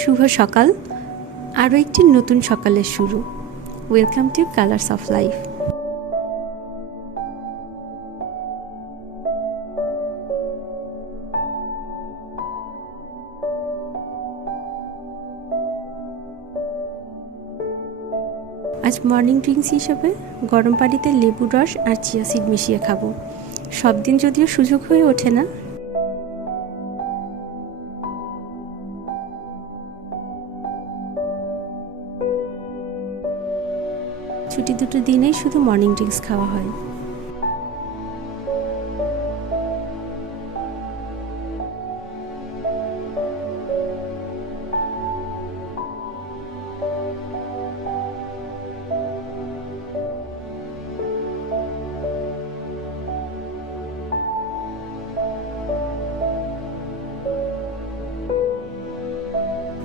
শুভ সকাল, আরও একটি নতুন সকালের শুরু। Welcome to colours of life. আজ মর্নিং ড্রিঙ্কস হিসেবে গরম পানিতে লেবুর রস আর চিয়া সিড মিশিয়ে খাবো। সব দিন যদিও সুযোগ হয়ে ওঠে না। ছুটি দুটো দিনেই শুধু মর্নিং ড্রিঙ্কস খাওয়া হয়।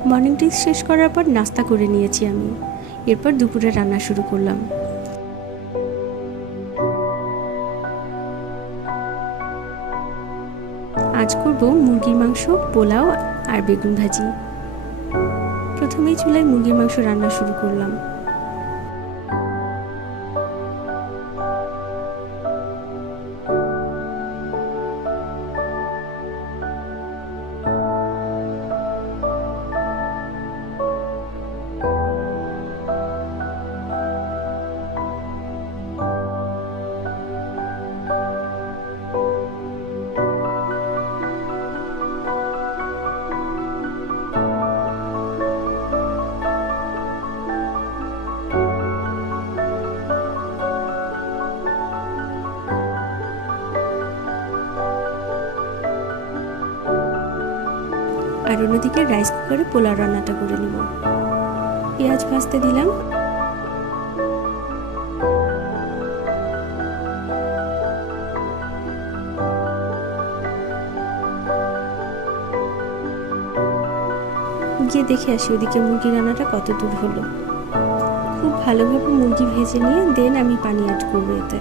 মর্নিং ড্রিঙ্কস শেষ করার পর নাস্তা করে নিয়েছি আমি। এরপর দুপুরে রান্না শুরু করলাম। আজ করব মুরগির মাংস, পোলাও আর বেগুন ভাজি। প্রথমেই চুলায় মুরগির মাংস রান্না শুরু করলাম। আর অন্যদিকে রাইস কুকারে পোলাও রান্নাটা করে নেব। পেঁয়াজ ভাজতে দিলাম। গিয়ে দেখে আসি ওদিকে মুরগি রান্নাটা কত দূর হলো। খুব ভালোভাবে মুরগি ভেজে নিয়ে দেন আমি পানি অ্যাড করবো এতে।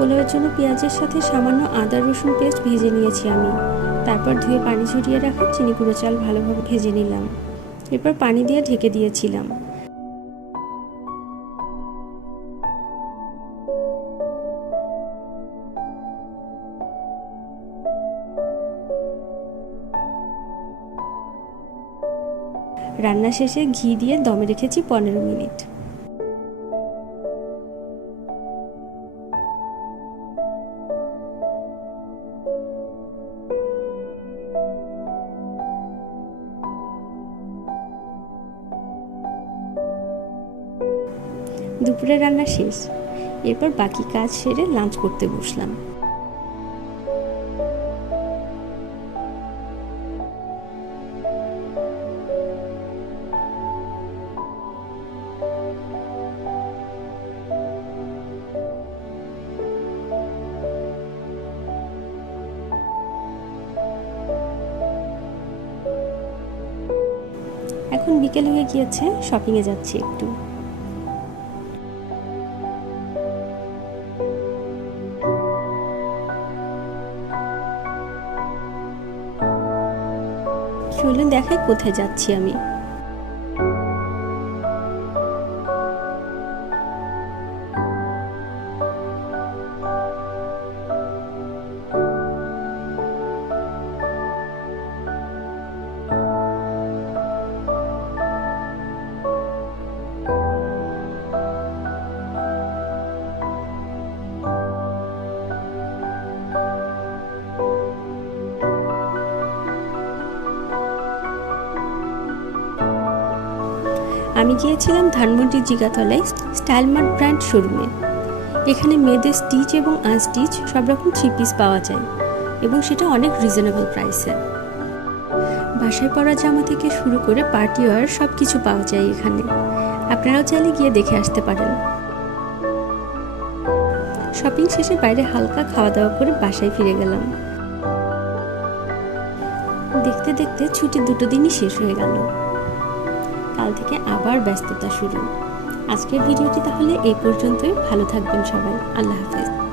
পোলাওয়ের জন্য পেঁয়াজের সাথে সামান্য আদা রসুন পেস্ট ভেজে নিয়েছি আমি। তারপর ধুয়ে পানি ঝরিয়ে রাখা চিনি গুঁড়ো চাল ভালোভাবে ভেজে নিলাম। এরপর পানি দিয়ে ঢেকে দিয়েছিলাম। রান্না শেষে ঘি দিয়ে দমে রেখেছি 15 মিনিট। দুপুরে রান্না শেষ। এরপর বাকি কাজ সেরে লাঞ্চ করতে বসলাম। এখন বিকেল হয়ে গিয়েছে, শপিংয়ে যাচ্ছি একটু। চলুন দেখাই কোথায় যাচ্ছি আমি। আমি গিয়েছিলাম ধানমন্ডির জিগাতলায় স্টাইল মার্ট ব্র্যান্ড শোরুমে। এখানে মেয়েদের স্টিচ এবং আনস্টিচ সব রকম 3 পিস পাওয়া যায় এবং সেটা অনেক রিজনেবল প্রাইসে। বাসায় পরা জামা থেকে শুরু করে পার্টি ওয়্যার সব কিছু পাওয়া যায় এখানে। আপনারাও চাইলে গিয়ে দেখে আসতে পারেন। শপিং শেষে বাইরে হালকা খাওয়া দাওয়া করে বাসায় ফিরে গেলাম। দেখতে দেখতে ছুটি 2 দিনই শেষ হয়ে গেল। কাল থেকে আবার ব্যস্ততা শুরু। আজকের ভিডিওটি তাহলে এই পর্যন্তই। ভালো থাকবেন সবাই। আল্লাহ হাফেজ।